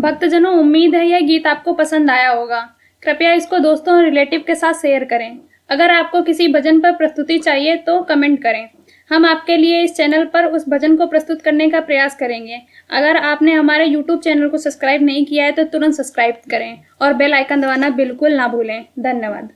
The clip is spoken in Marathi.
भक्तजनों, उम्मीद है यह गीत आपको पसंद आया होगा। कृपया इसको दोस्तों और रिलेटिव के साथ शेयर करें। अगर आपको किसी भजन पर प्रस्तुति चाहिए तो कमेंट करें। हम आपके लिए इस चैनल पर उस भजन को प्रस्तुत करने का प्रयास करेंगे। अगर आपने हमारे YouTube चैनल को सब्सक्राइब नहीं किया है तो तुरंत सब्सक्राइब करें और बेल आइकन दबाना बिल्कुल ना भूलें। धन्यवाद।